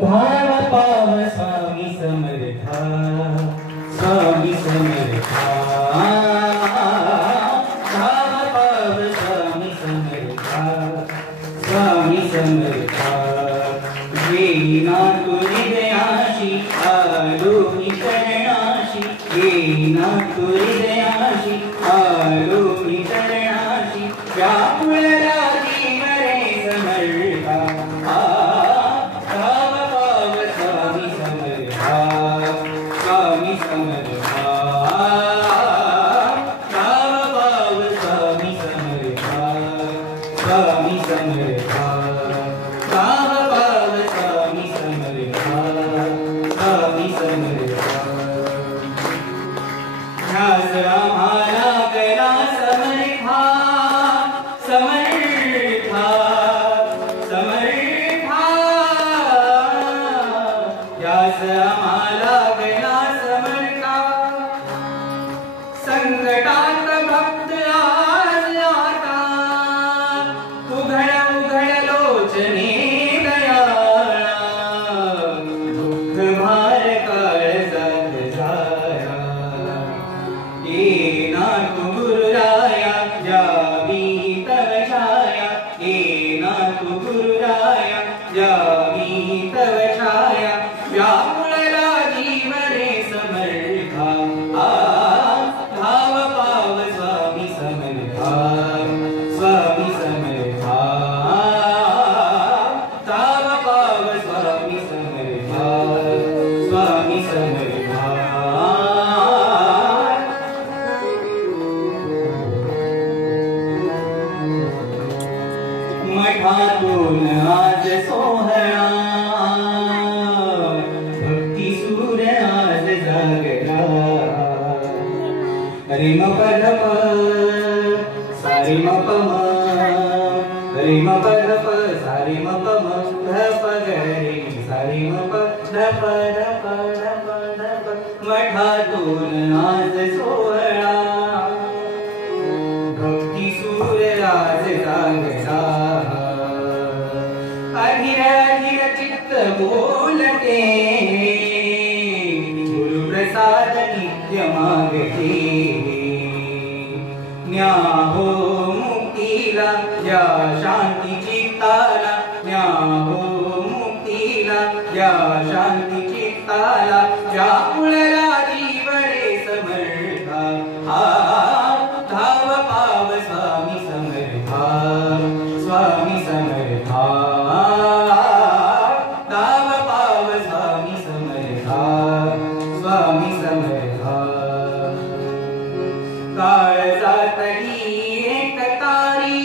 धाव पाव स्वामी समर्था, स्वामी समर्था, धाव पाव स्वामी समर्था, स्वामी समर्था. येईना तू हृदयाशी आलो मी शरणाशी, येईना तू हृदयाशी आलो मी शरणाशी. व्याकुळला जीव रे समर्था, धाव पाव स्वामी समर्था, स्वामी समर्था, धाव पाव स्वामी समर्था, स्वामी समर्था, धाव पाव स्वामी समर्था, स्वामी समर्था. ध्यास आम्हाला करा समर्था, समर्था, समर्था. ध्यास आम्हाला करा समर्था. संकटात भक्त आज आता, उघड उघड लोचने दयाळा. दुःख भार काळजात झाला, येना तू गुरुराया जावी तव छाया. येना तू गुरुराया जावी तव छाया. व्याकुळला जीव रे समर्था, धाव पाव स्वामी समर्था, स्वामी समर्था, धाव पाव स्वामी समर्था, स्वामी समर्था. मठातून आज सोहळा, भक्ती सूर आज जागला. रे म प ध प सा रे म प म, रे म प ध प सा रे म प म, ध प ग रे सा रे म प, ध प ध प ध प ध प. मठातून आज सोहळा, भक्ती सूर आज जागला. अधीर अधीर चित्त बोलते, गुरु प्रसाद नित्य मागते. न्या हो मुक्तीला या शांती चित्ताला, न्या हो मुक्तीला या शांती चित्ताला. व्याकुळला जीव रे समर्था, धाव पाव स्वामी समर्था, स्वामी समर्था, धाव पाव स्वामी समर्था, स्वामी समर्था. काळजातली एक तारी,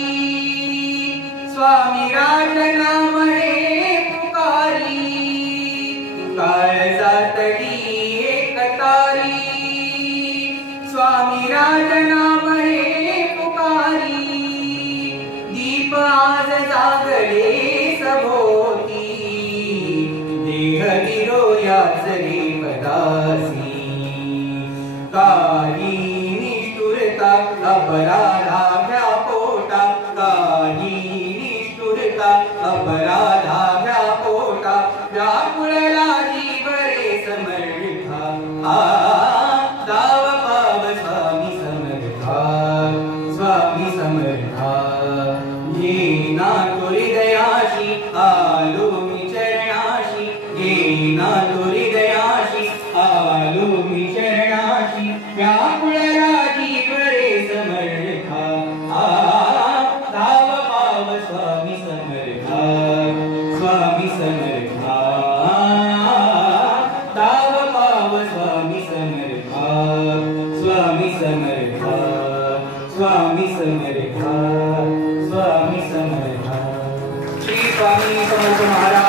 स्वामी राजनाम रे पुकारी. काळजातली एक तारी, स्वामी राजनाम रे पुकारी. दीप आज जागले सभोवती, देह गिरो याच रे पदासी. काही निष्ठुरता अपराधा घ्या पोटा, काही निष्ठुरता अपराधा घ्या पोटा. व्याकुळला जीव रे समर्था, धाव पाव स्वामी समर्था, स्वामी समर्था. येना तू हृदयाशी आलो मी चरणाशी, येना तू हृदयाशी आलो मी चरणाशी. व्याकुळला जीव रे समर्था, धाव पाव स्वामी समर्था, स्वामी समर्था, धाव पाव स्वामी समर्था, स्वामी समर्था, स्वामी समर्था, स्वामी समर्था. श्री स्वामी समर्थ महाराज.